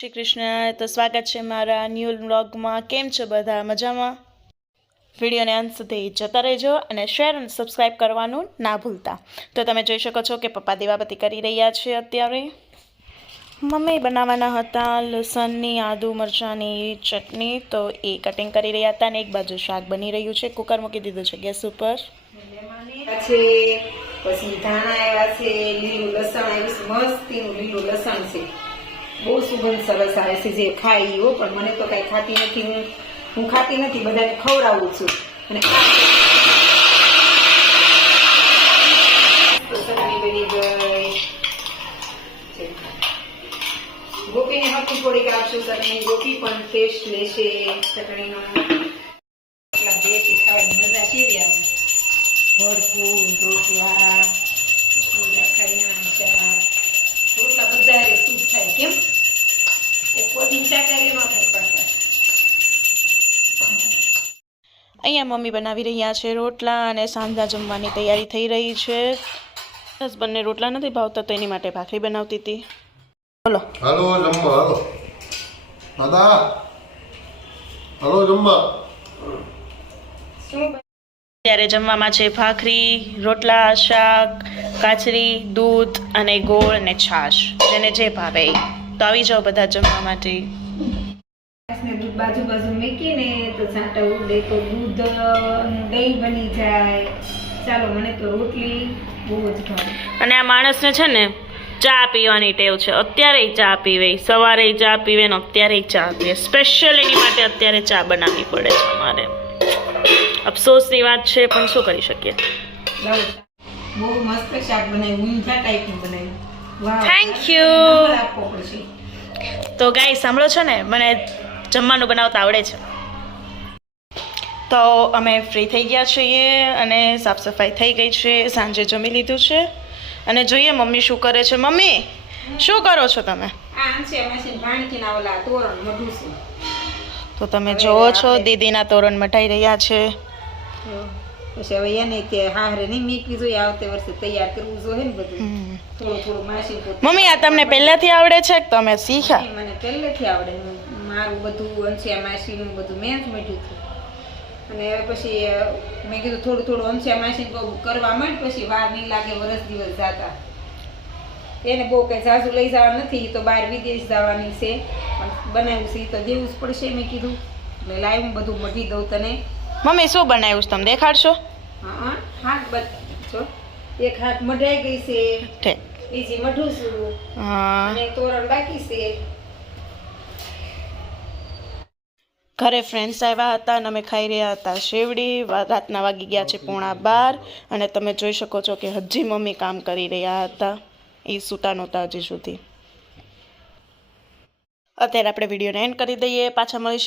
શ્રી કૃષ્ણ. તો સ્વાગત છે મારા ન્યૂ વ્લોગમાં. કેમ છો બધા? મજામાં? વિડીયોને અંત સુધી જતા રહેજો અને શેર અને સબસ્ક્રાઈબ કરવાનું ના ભૂલતા. તો તમે જોઈ શકો છો કે પપ્પા દીવાબત્તી કરી રહ્યા છે અત્યારે. મમ્મી બનાવવાના હતા લસણની આદુ મરચાંની ચટણી, તો એ કટિંગ કરી રહ્યા હતા અને એક બાજુ શાક બની રહ્યું છે. કુકર મૂકી દીધું છે ગેસ ઉપર. પછી ધાણા આવ્યા છે, લીલું લસણ આવ્યું, મસ્તીનું લીલું લસણ છે. બહુ સુગંધ સરસ આવે છે. જે ખાઈ હો, પણ મને તો કઈ ખાતી નથી. હું ખાતી નથી, બધાને ખવડાવું છું. અને ગોપીને હકી થોડીક આપશું ચટણી. ગોપી પણ ટેસ્ટ લેશે ચટણીનો. દેશી ખાવાની મજા કેવી આવે. ભરપૂર રોટલા, રોટલા બધા શું થાય કેમ પોતી શાકાહારી ન થાય પાછા. અહીંયા મમ્મી બનાવી રહ્યા છે રોટલા અને સાંજના જમવાની તૈયારી થઈ રહી છે. હસબન્ડને રોટલા નથી ભાવતા, તો એની માટે ભાખરી બનાવતી હતી. બોલો. હાલો જમવા, હાલો દાદા, હાલો જમવા. ત્યારે જમવામાં છે ભાખરી, રોટલા, શાક, કાચરી, દૂધ અને ગોળ અને છાશ, જેને જે ભાવે. તો આવી જાઓ બધા જમવા માટે. દૂધ બાજુ બાજુ મૂકીને તો છાંટા ઉડે તો દૂધ દહીં બની જાય. ચાલો, મને તો રોટલી બહુ જ ભાવે. અને આ માણસને છે ને ચા પીવાની ટેવ છે. અત્યારે ચા પીવે, સવારે ચા પીવે ને અત્યારે ચા પીવે. સ્પેશિયલ એની માટે અત્યારે ચા બનાવવી પડે છે અમારે. અફસોસની વાત છે, પણ શું કરી શકીએ. બહુ મસ્ત શાક બનાવ્યું, ઊંધા ટાઈપનું બનાવ્યું. વાહ, થેન્ક યુ. આપવો પડશે. તો ગાઈસ સાંભળો છો ને, મને જમવાનું બનાવતા આવડે છે. તો અમે ફ્રી થઈ ગયા છીએ અને સાફ સફાઈ થઈ ગઈ છે. સાંજે જમી લીધું છે અને જોઈએ મમ્મી શું કરે છે. મમ્મી શું કરો છો તમે? તો તમે જોવો છો દીદીના તોરણ મઢાઈ રહ્યા છે. પછી હવે એને કે હારે નહીં મીકી જોઈએ, આવતે વર્ષે તૈયાર કરવું જોઈએ ને બધું. થોડું થોડું માસી મમ્મી આ તમને પહેલાથી આવડે છે કે તમે શીખ્યા? મને પહેલેથી આવડે. મારું બધું અંશિયા માસીનું બધું મેં જ મઢ્યું હતું. અને પછી મેં કીધું થોડું થોડું અંશિયા માસી કરવા માંડ, પછી વાર નહીં લાગે, વરસ દિવસ જતા. એને બહુ કઈ ઝાઝુ લઈ જવા નથી, તો બહાર વિદેશ જવાની છે, પણ બનાવ્યું છે તો દેવું જ પડશે. મેં કીધું એટલે લાવ હું બધું મઢી દઉં તને. મમ્મી શું બનાવ્યું છે તમે દેખાડશો? હા, હાથ બતાવજો. એક હાથ મઢાઈ ગઈ છે, બીજી મઢું છું, અને તોરણ બાકી છે. ઘરે ફ્રેન્ડ્સ આવ્યા હતા અને અમે ખાઈ રહ્યા હતા શેવડી. રાતના વાગી ગયા છે 11:15 અને તમે જોઈ શકો છો કે હજી મમ્મી કામ કરી રહ્યા હતા. એ સૂતા નહોતા હજી સુધી. અત્યારે આપણે વિડીયોને એન્ડ કરી દઈએ. પાછા મળીશું